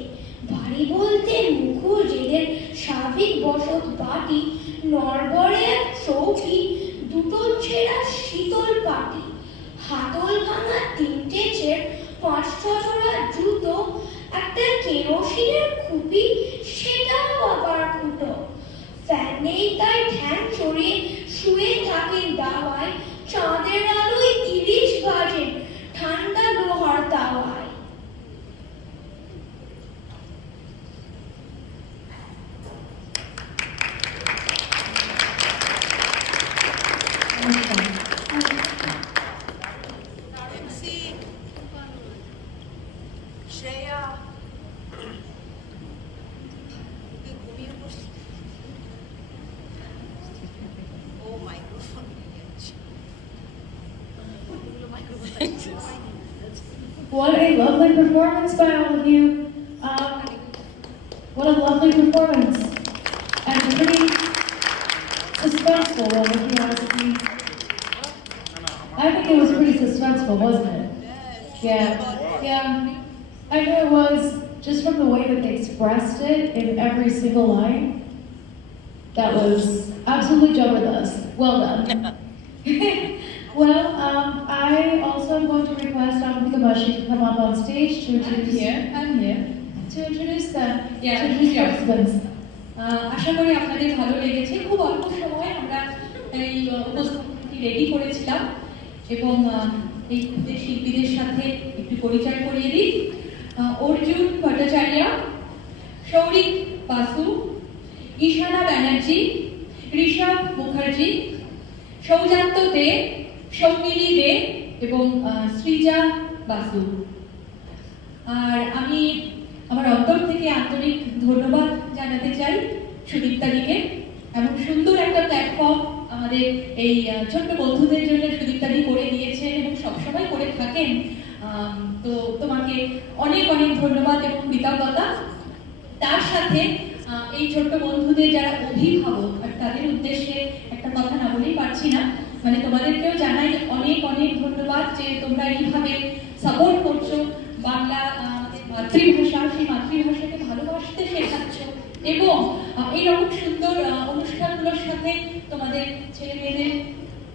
বাড়ি বলতে মুখুজ্জেদের স্বাভাবিক বসত বাটি, নড়বড়ে এক চৌকি, 2 ছেঁড়া শীতল পাটি, হাতল ভাঙা 3টে চের, 5-6 জোড়া জুতো, একটা কেরোসিনের খুপি, সেটাও আবার ফুটো। ফ্যান নেই তাই ঠ্যাং চড়িয়ে শুয়ে থাকেন দাওয়ায়, চাঁদের আলোয় ইলিশ ভাজেন ঠান্ডা লোহার তাওয়ায়। Shreya What a lovely performance by all of you. What a lovely performance. And pretty suspenseful one, if you ask me. I think it was pretty suspenseful, wasn't it? Yeah. I know it was, just from the way that they expressed it in every single line. That was absolutely jabardast. Well done. Well, I also am going to request Amrita Bashi to come up on stage to introduce. I'm here. To introduce them. Yeah, To introduce yeah. participants. আশা করি আপনাদের ভালো লেগেছে। খুব অল্প সময় আমরা এই উপস্থাপনাটি রেডি করেছিলাম এবং এই শিল্পীদের সাথে একটু পরিচয় করিয়ে দিই। অর্জুন ভট্টাচার্য, সৌরিক বাসু, ঈশানা ব্যানার্জি, ঋষভ মুখার্জি, সৌজান্ত দে, সৌমিলি দে এবং সৃজা বাসু। আর আমি আমার অন্তর থেকে আন্তরিক ধন্যবাদ জানাতে চাই সুদীপ্তাদিকে। এমন সুন্দর একটা প্ল্যাটফর্ম আমাদের এই ছোট্ট বন্ধুদের জন্য সুদীপ্তাদি করে দিয়েছেন এবং সবসময় করে থাকেন। তো তোমাকে অনেক অনেক ধন্যবাদ এবং কৃতজ্ঞতা। তার সাথে এই ছোট্ট বন্ধুদের যারা অভিভাবক, তাদের উদ্দেশ্যে একটা কথা না বলেই পারছি না, মানে তোমাদেরকেও জানাই অনেক অনেক ধন্যবাদ যে তোমরা এইভাবে সাপোর্ট করছো, বাংলা মাতৃভাষা, সেই মাতৃভাষাকে ভালোবাসতে শেখাচ্ছ এবং এইরকম সুন্দর অনুষ্ঠানগুলোর সাথে তোমাদের ছেলে মেয়েদের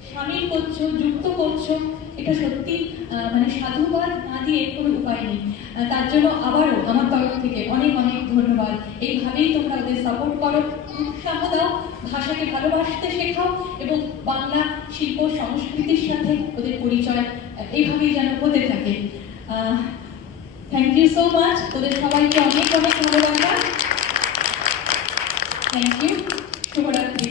সামিল করছো, যুক্ত করছো। এটা সত্যি মানে সাধুবাদ না দিয়ে কোনো উপায় নেই। তার জন্য আবারও আমার তরফ থেকে অনেক অনেক ধন্যবাদ। এইভাবেই তোমরা ওদের সাপোর্ট করো, উৎসাহ দাও, ভাষাকে ভালোবাসতে শেখাও এবং বাংলা শিল্প সংস্কৃতির সাথে ওদের পরিচয় এইভাবেই যেন হতে থাকে। Thank you so much. ওদের সবাইকে অনেক অনেক ভালোবাসা। Thank you. শুভরাত্রি।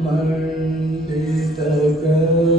मंडित कर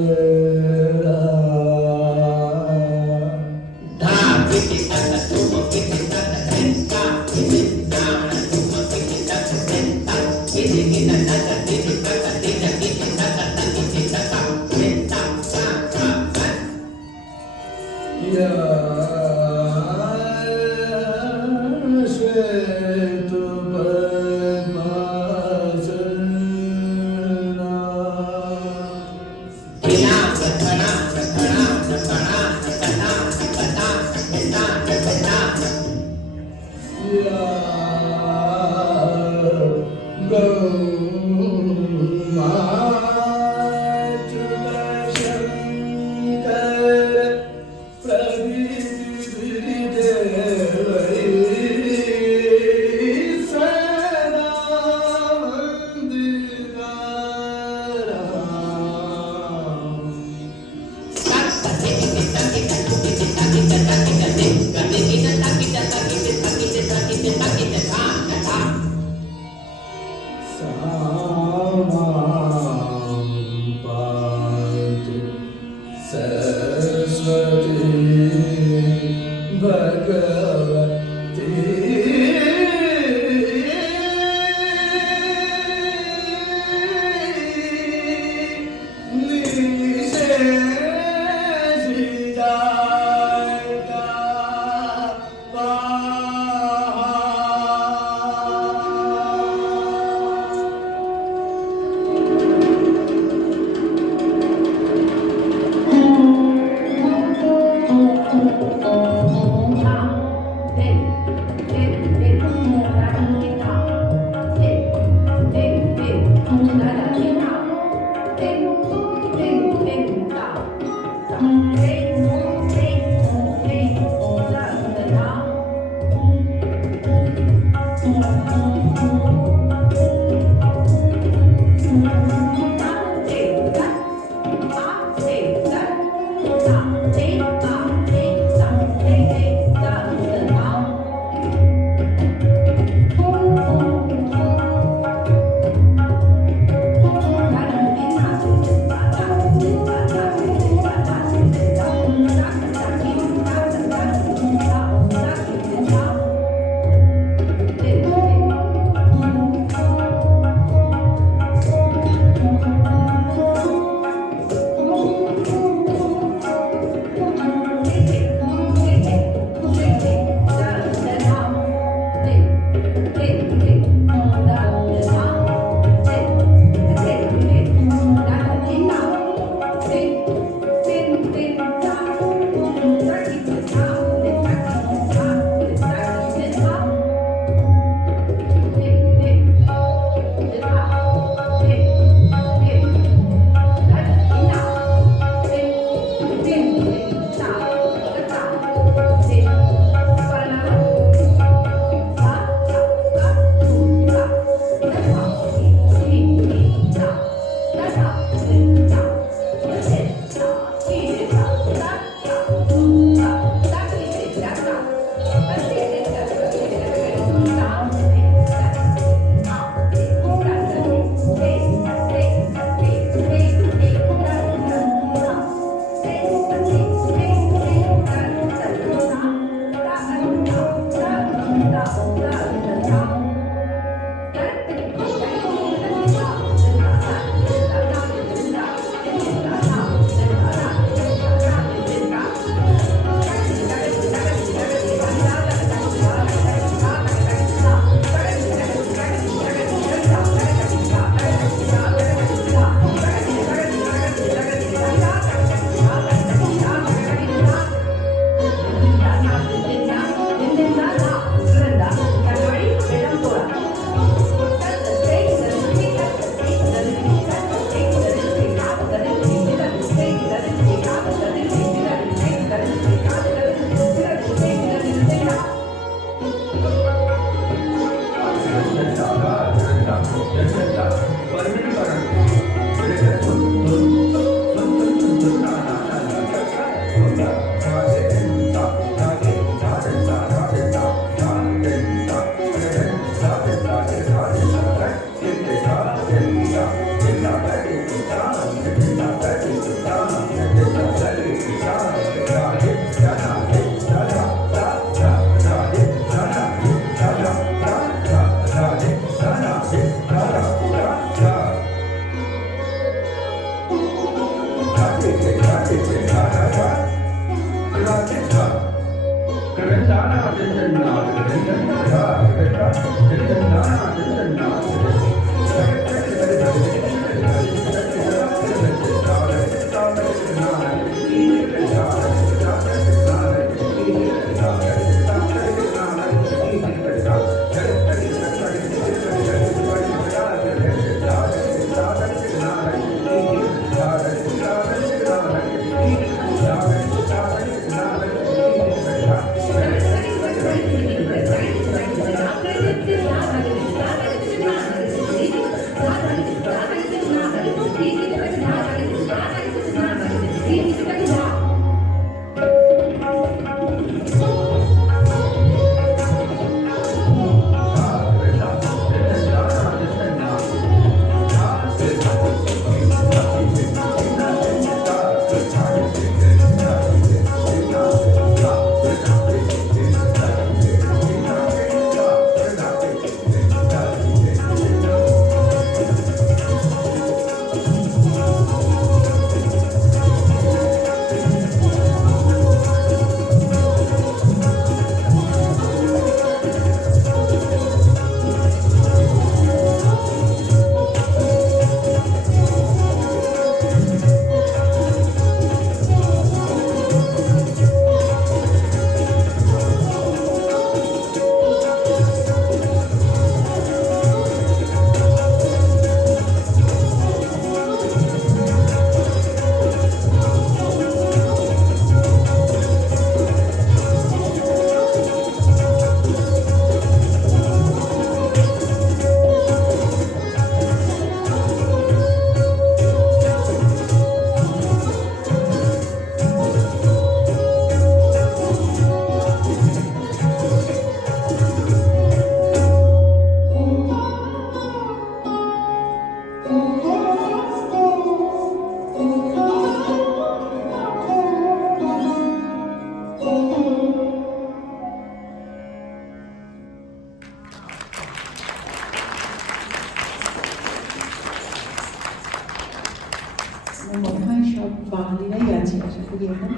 আমার মনে হয় সব বাঙালিরাই আছে, আশা করি এখন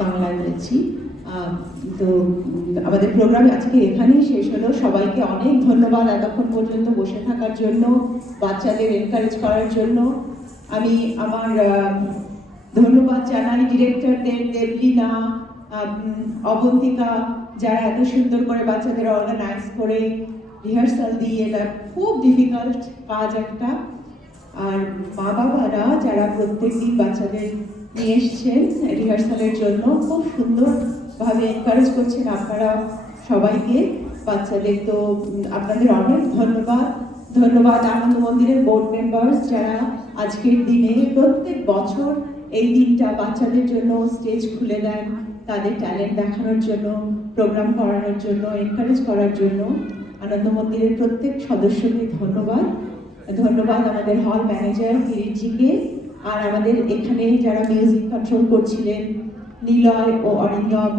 বাংলায় বলছি। তো আমাদের প্রোগ্রাম আজকে এখানেই শেষ হলো। সবাইকে অনেক ধন্যবাদ এতক্ষণ পর্যন্ত বসে থাকার জন্য, বাচ্চাদের এনকারেজ করার জন্য। আমি আমার ধন্যবাদ জানাই ডিরেক্টরদের, দেবলীনা, অবন্তিকা, যারা এত সুন্দর করে বাচ্চাদের অর্গানাইজ করে রিহার্সাল দিয়ে, এটা খুব ডিফিকাল্ট কাজ একটা। আর মা বাবারা যারা প্রত্যেকদিন বাচ্চাদের নিয়ে এসছেন রিহার্সালের জন্য, খুব সুন্দরভাবে এনকারেজ করছেন আপনারা সবাইকে, বাচ্চাদের। তো আপনাদের অনেক ধন্যবাদ। ধন্যবাদ আনন্দ মন্দিরের বোর্ড মেম্বার্স, যারা আজকের দিনে প্রত্যেক বছর এই দিনটা বাচ্চাদের জন্য স্টেজ খুলে দেন, তাদের ট্যালেন্ট দেখানোর জন্য, প্রোগ্রাম করানোর জন্য, এনকারেজ করার জন্য। আনন্দ মন্দিরের প্রত্যেক সদস্যকে ধন্যবাদ। ধন্যবাদ আমাদের হল ম্যানেজার কিরিটজিকে, আর আমাদের এখানে যারা মিউজিক কন্ট্রোল করছিলেন নিলয় ও অরিন্দম,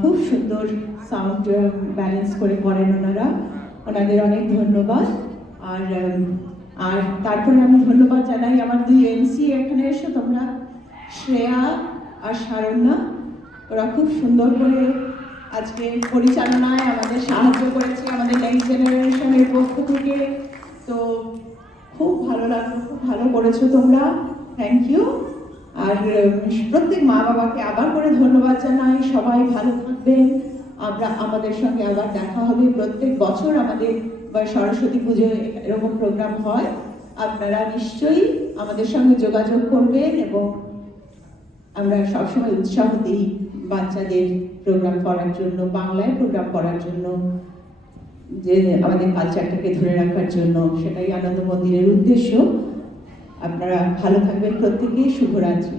খুব সুন্দর সাউন্ড ব্যালেন্স করে করেন ওনারা, ওনাদের অনেক ধন্যবাদ। আর তারপরে আমি ধন্যবাদ জানাই আমার দুই এমসি, এখানে এসো তোমরা, শ্রেয়া আর শারণ্যা। ওরা খুব সুন্দর করে আজকে পরিচালনায় আমাদের সাহায্য করেছে আমাদের নেক্সট জেনারেশনের পক্ষ থেকে। তো খুব ভালো লাগলো, খুব ভালো করেছো তোমরা, থ্যাংক ইউ। আর প্রত্যেক মা বাবাকে আবার করে ধন্যবাদ জানাই। সবাই ভালো থাকবেন, আমাদের সঙ্গে আবার দেখা হবে। প্রত্যেক বছর আমাদের সরস্বতী পুজোয় এরকম প্রোগ্রাম হয়, আপনারা নিশ্চয়ই আমাদের সঙ্গে যোগাযোগ করবেন, এবং আমরা সবসময় উৎসাহ দিই বাচ্চাদের প্রোগ্রাম করার জন্য, বাংলায় প্রোগ্রাম করার জন্য, যে আমাদের কালচারটাকে ধরে রাখার জন্য। সেটাই আনন্দ মন্দিরের উদ্দেশ্য। আপনারা ভালো থাকবেন প্রত্যেকেই। শুভরাত্রি।